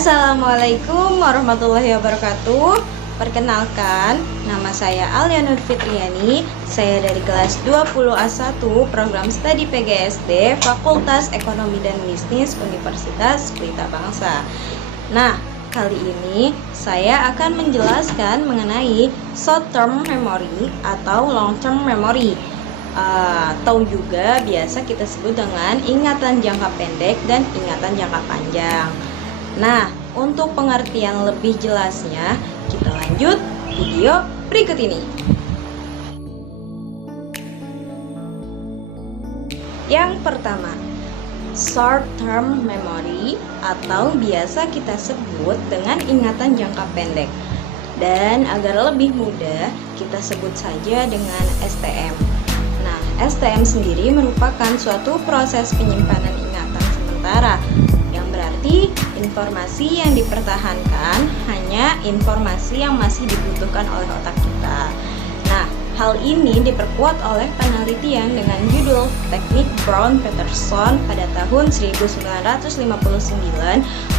Assalamualaikum warahmatullahi wabarakatuh. Perkenalkan, nama saya Alia Nur Fitriani. Saya dari kelas 20A1 Program Studi PGSD Fakultas Ekonomi dan Bisnis Universitas Pelita Bangsa. Nah, kali ini saya akan menjelaskan mengenai short term memory atau long term memory, atau juga biasa kita sebut dengan ingatan jangka pendek dan ingatan jangka panjang. Nah, untuk pengertian lebih jelasnya, kita lanjut video berikut ini. Yang pertama, short term memory atau biasa kita sebut dengan ingatan jangka pendek. Dan agar lebih mudah, kita sebut saja dengan STM. Nah, STM sendiri merupakan suatu proses penyimpanan ingatan sementara, yang berarti informasi yang dipertahankan hanya informasi yang masih dibutuhkan oleh otak kita. Nah, hal ini diperkuat oleh penelitian dengan judul Teknik Brown-Peterson pada tahun 1959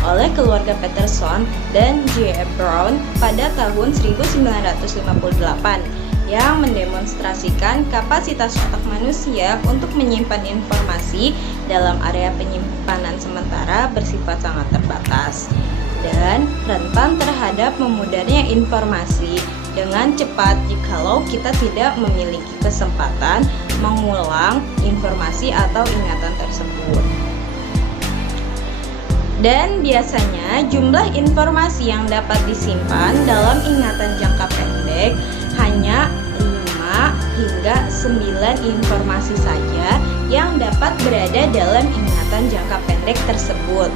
oleh keluarga Peterson dan J. Brown pada tahun 1958 yang mendemonstrasikan kapasitas otak manusia untuk menyimpan informasi dalam area penyimpanan sementara bersifat sangat terbatas dan rentan terhadap memudarnya informasi dengan cepat jikalau kita tidak memiliki kesempatan mengulang informasi atau ingatan tersebut. Dan biasanya jumlah informasi yang dapat disimpan dalam ingatan jangka pendek hanya 5 hingga 9 informasi saja yang dapat berada dalam ingatan jangka pendek tersebut.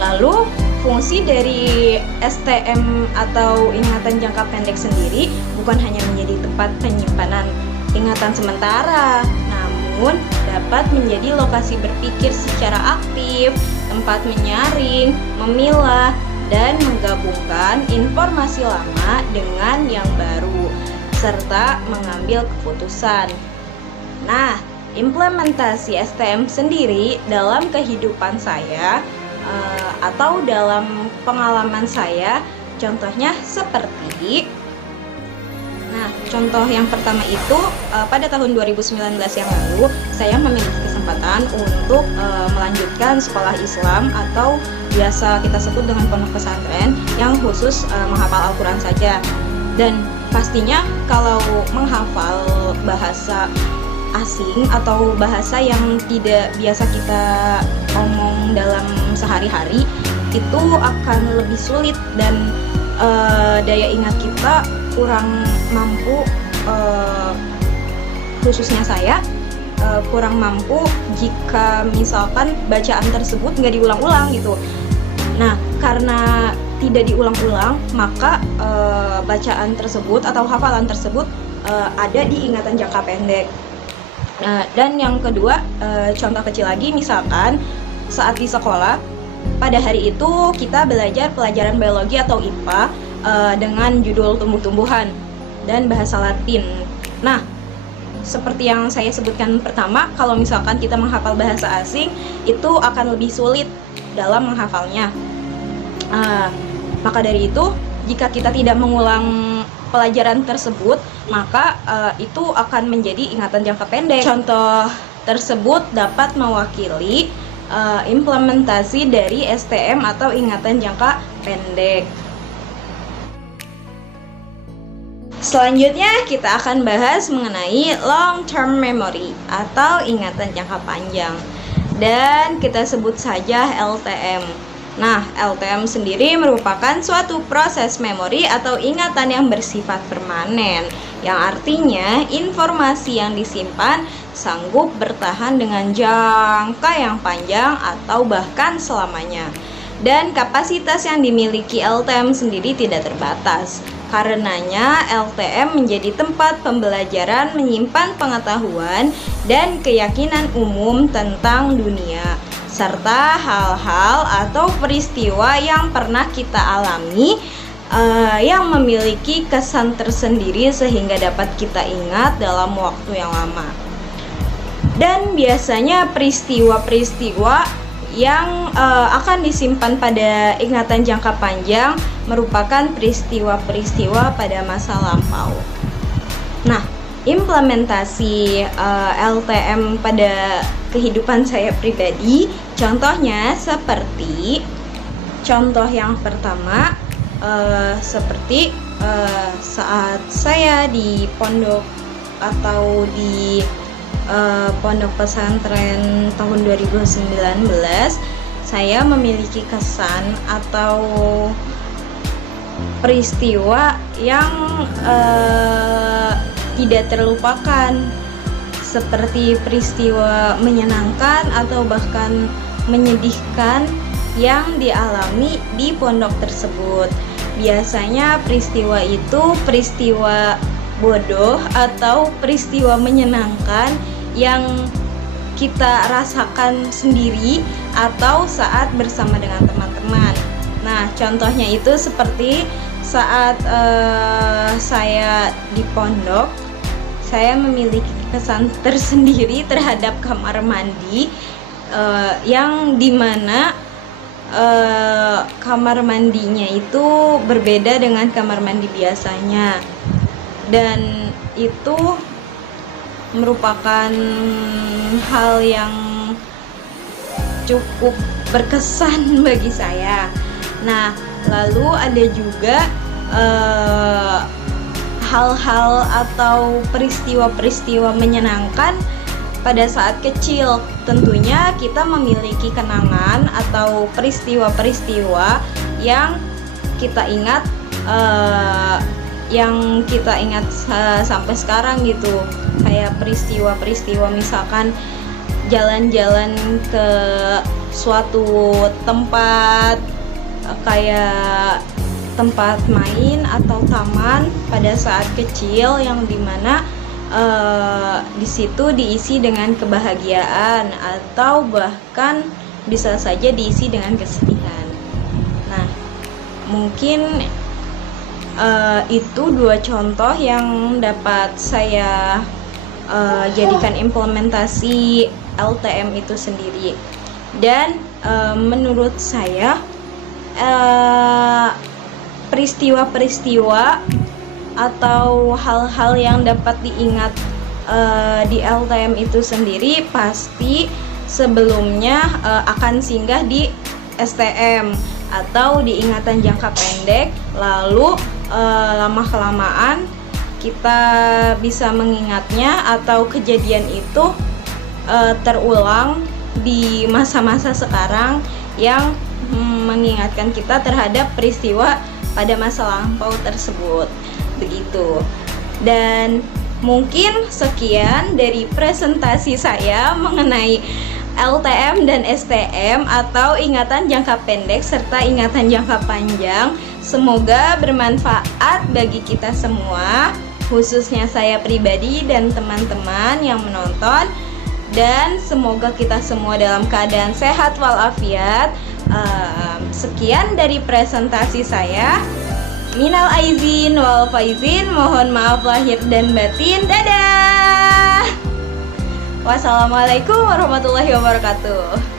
Lalu, fungsi dari STM atau ingatan jangka pendek sendiri bukan hanya menjadi tempat penyimpanan ingatan sementara, namun dapat menjadi lokasi berpikir secara aktif, tempat menyaring, memilah, dan menggabungkan informasi lama dengan yang baru, serta mengambil keputusan. Nah, implementasi STM sendiri dalam kehidupan saya atau dalam pengalaman saya, contohnya seperti contoh yang pertama itu pada tahun 2019 yang lalu saya memiliki kesempatan untuk melanjutkan sekolah Islam atau biasa kita sebut dengan pondok pesantren yang khusus menghafal Al-Quran saja. Dan pastinya kalau menghafal bahasa asing atau bahasa yang tidak biasa kita omong dalam sehari-hari itu akan lebih sulit dan daya ingat kita kurang mampu, khususnya saya kurang mampu jika misalkan bacaan tersebut nggak diulang-ulang gitu. Nah, karena tidak diulang-ulang, maka bacaan tersebut atau hafalan tersebut ada di ingatan jangka pendek. Dan yang kedua, contoh kecil lagi, misalkan saat di sekolah pada hari itu kita belajar pelajaran biologi atau IPA dengan judul tumbuh-tumbuhan dan bahasa Latin. Nah, seperti yang saya sebutkan pertama, kalau misalkan kita menghafal bahasa asing itu akan lebih sulit dalam menghafalnya. Maka dari itu, jika kita tidak mengulang pelajaran tersebut, maka itu akan menjadi ingatan jangka pendek. Contoh tersebut dapat mewakili implementasi dari STM atau ingatan jangka pendek. Selanjutnya kita akan bahas mengenai long term memory atau ingatan jangka panjang, dan kita sebut saja LTM. Nah, LTM sendiri merupakan suatu proses memori atau ingatan yang bersifat permanen, yang artinya informasi yang disimpan sanggup bertahan dengan jangka yang panjang atau bahkan selamanya. Dan kapasitas yang dimiliki LTM sendiri tidak terbatas. Karenanya, LTM menjadi tempat pembelajaran menyimpan pengetahuan dan keyakinan umum tentang dunia, serta hal-hal atau peristiwa yang pernah kita alami yang memiliki kesan tersendiri sehingga dapat kita ingat dalam waktu yang lama. Dan biasanya peristiwa-peristiwa yang akan disimpan pada ingatan jangka panjang merupakan peristiwa-peristiwa pada masa lampau. Nah, implementasi LTM pada kehidupan saya pribadi, contohnya seperti contoh yang pertama, seperti saat saya di pondok atau di pondok pesantren tahun 2019, saya memiliki kesan atau peristiwa yang tidak terlupakan, seperti peristiwa menyenangkan atau bahkan menyedihkan yang dialami di pondok tersebut. Biasanya peristiwa itu peristiwa bodoh atau peristiwa menyenangkan yang kita rasakan sendiri atau saat bersama dengan teman-teman. Nah, contohnya itu seperti saat saya di pondok, saya memiliki kesan tersendiri terhadap kamar mandi yang dimana kamar mandinya itu berbeda dengan kamar mandi biasanya, dan itu merupakan hal yang cukup berkesan bagi saya. Nah, lalu ada juga hal-hal atau peristiwa-peristiwa menyenangkan pada saat kecil. Tentunya kita memiliki kenangan atau peristiwa-peristiwa yang kita ingat sampai sekarang gitu. Kayak peristiwa-peristiwa misalkan jalan-jalan ke suatu tempat kayak tempat main atau taman pada saat kecil, yang dimana di situ diisi dengan kebahagiaan atau bahkan bisa saja diisi dengan kesedihan. Nah, mungkin itu dua contoh yang dapat saya jadikan implementasi LTM itu sendiri. Dan menurut saya peristiwa-peristiwa atau hal-hal yang dapat diingat di LTM itu sendiri pasti sebelumnya akan singgah di STM atau di ingatan jangka pendek, lalu lama-kelamaan kita bisa mengingatnya atau kejadian itu terulang di masa-masa sekarang yang mengingatkan kita terhadap peristiwa pada masa lampau tersebut. Begitu. Dan mungkin sekian dari presentasi saya mengenai LTM dan STM atau ingatan jangka pendek serta ingatan jangka panjang. Semoga bermanfaat bagi kita semua, khususnya saya pribadi dan teman-teman yang menonton, dan semoga kita semua dalam keadaan sehat walafiat. Sekian dari presentasi saya. Minal aizin wal faizin, mohon maaf lahir dan batin. Dadah. Wassalamualaikum warahmatullahi wabarakatuh.